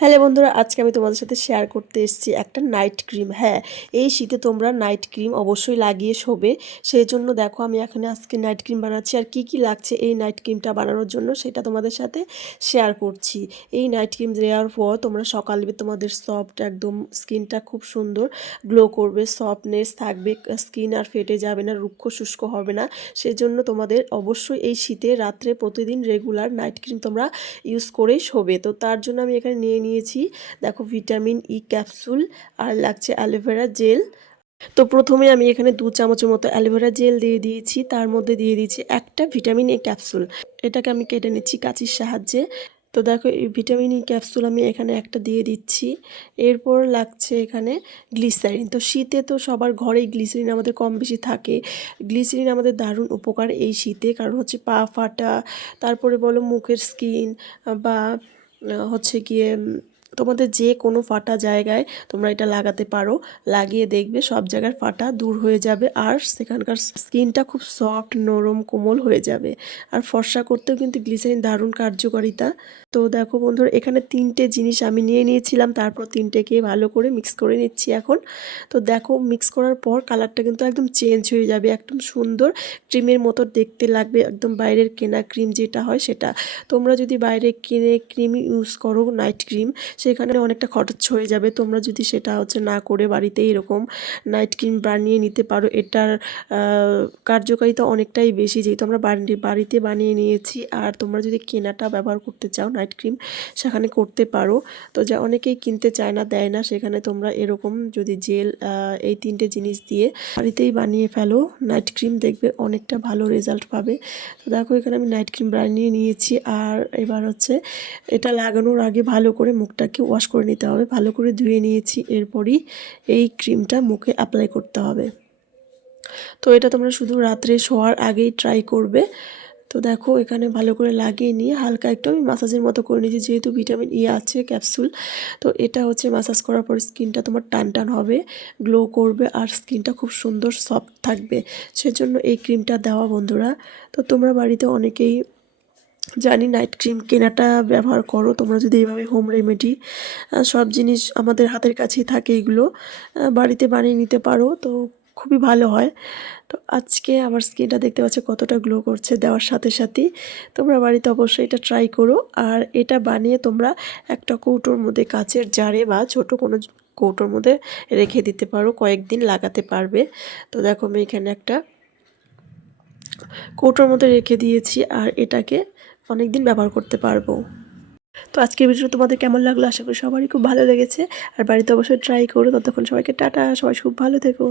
Hello বন্ধুরা, আজকে আমি তোমাদের সাথে শেয়ার করতে এসেছি একটা নাইট ক্রিম হ্যাঁ এই শীতে তোমরা নাইট ক্রিম অবশ্যই লাগিয়ে শোবে। সেই জন্য দেখো আমি এখানে আজকে নাইট ক্রিম বানাচ্ছি। আর কি কি লাগছে এই নাইট ক্রিমটা বানানোর জন্য সেটা তোমাদের সাথে শেয়ার করছি। এই নাইট ক্রিম দেওয়ার পর তোমরা সকালে তোমাদের সফট একদম স্কিনটা খুব সুন্দর গ্লো করবে। সফটনেস থাকবে স্কিন আর ফেটে যাবে না, রুক্ষ শুষ্ক হবে না। সেই জন্য তোমাদের অবশ্যই এই শীতে রাত্রে প্রতিদিন রেগুলার নাইট ক্রিম তোমরা ইউজ করেই শোবে। তো তার জন্য আমি এখানে নিয়ে নিয়েছি। দেখো ভিটামিন ই ক্যাপসুল আর লাগছে অ্যালোভেরা জেল তো প্রথমে আমি এখানে দু চামচের মতো অ্যালোভেরা জেল দিয়ে দিয়েছি। তার মধ্যে দিয়ে দিয়েছি একটা ভিটামিন ই ক্যাপসুল এটাকে আমি কেটে নিচ্ছি কাঁচির সাহায্যে। তো দেখো এই ভিটামিন ই ক্যাপসুল আমি এখানে একটা দিয়ে দিচ্ছি। এরপর লাগছে এখানে গ্লিসারিন তো শীতে তো সবার ঘরেই গ্লিসারিন আমাদের কম বেশি থাকে। গ্লিসারিন আমাদের দারুণ উপকার এই শীতে। কারণ হচ্ছে পা ফাটা, তারপরে বলো মুখের স্কিন বা হচ্ছে গিয়ে তোমাদের যে কোনো ফাটা জায়গায় তোমরা এটা লাগাতে পারো। লাগিয়ে দেখবে সব জায়গার ফাটা দূর হয়ে যাবে আর সেখানকার স্কিনটা খুব সফট, নরম, কোমল হয়ে যাবে। আর ফর্সা করতেও কিন্তু গ্লিসারিন দারুণ কার্যকারিতা। তো দেখো বন্ধুরা, এখানে তিনটে জিনিস আমি নিয়ে নিয়েছিলাম, তারপর তিনটেকে ভালো করে মিক্স করে নিচ্ছি এখন। তো দেখো, মিক্স করার পর কালারটা কিন্তু একদম চেঞ্জ হয়ে যাবে, একদম সুন্দর ক্রিমের মতো দেখতে লাগবে, একদম বাইরের কেনা ক্রিম যেটা হয় সেটা। তোমরা যদি বাইরে কিনে ক্রিম ইউজ করো, নাইট ক্রিম সেখানে অনেকটা খরচ হয়ে যাবে। তোমরা যদি সেটা হচ্ছে না করে বাড়িতে এরকম নাইট ক্রিম বানিয়ে নিতে পারো। এটার কার্যকারিতা অনেকটাই বেশি। যেহেতু আমরা বাড়িতে বানিয়ে নিয়েছি আর তোমরা যদি কেনাটা ব্যবহার করতে চাও নাইট ক্রিম সেখানে করতে পারো। তো যা, অনেকেই কিনতে চায় না, দেয় না। সেখানে তোমরা এরকম যদি জেল এই তিনটে জিনিস দিয়ে বাড়িতেই বানিয়ে ফেলো নাইট ক্রিম দেখবে অনেকটা ভালো রেজাল্ট পাবে। তো দেখো এখানে আমি নাইট ক্রিম বানিয়ে নিয়েছি। আর এবার হচ্ছে এটা লাগানোর আগে ভালো করে মুখটাকে মুখটাকে ওয়াশ করে নিতে হবে। ভালো করে ধুয়ে নিয়েছি। এরপরই এই ক্রিমটা মুখে অ্যাপ্লাই করতে হবে। তো এটা তোমরা শুধু রাত্রে শোয়ার আগেই ট্রাই করবে। তো দেখো, এখানে ভালো করে লাগিয়ে নিয়ে হালকা একটু আমি মাসাজের মতো করে নিয়েছি। যেহেতু ভিটামিন ই আছে ক্যাপসুল তো এটা হচ্ছে মাসাজ করার পর স্কিনটা তোমার টান টান হবে গ্লো করবে আর স্কিনটা খুব সুন্দর সফট থাকবে। সেজন্য এই ক্রিমটা দেওয়া বন্ধুরা। তো তোমরা বাড়িতে অনেকেই জানি নাইট ক্রিম কেনাটা ব্যবহার করো, তোমরা যদি এইভাবে হোম রেমেডি সব জিনিস আমাদের হাতের কাছেই থাকে এগুলো বাড়িতে বানিয়ে নিতে পারো, তো খুবই ভালো হয়। তো আজকে আমার স্কিনটা দেখতে পাচ্ছ কতটা গ্লো করছে দেওয়ার সাথে সাথেই। তোমরা বাড়িতে অবশ্যই এটা ট্রাই করো, আর এটা বানিয়ে তোমরা একটা কৌটোর মধ্যে কাচের জারে বা ছোট কোনো কৌটোর মধ্যে রেখে দিতে পারো, কয়েকদিন লাগাতে পারবে। তো দেখো আমি এখানে একটা কৌটোর মধ্যে রেখে দিয়েছি, আর এটাকে অনেক দিন ব্যবহার করতে পারব। তো আজকের ভিডিও তোমাদের কেমন লাগল? আশা করি সবারই খুব ভালো লেগেছে। আর বাড়িতে অবশ্যই ট্রাই করো। ততক্ষণ সবাইকে টাটা। সবাই খুব ভালো থেকো।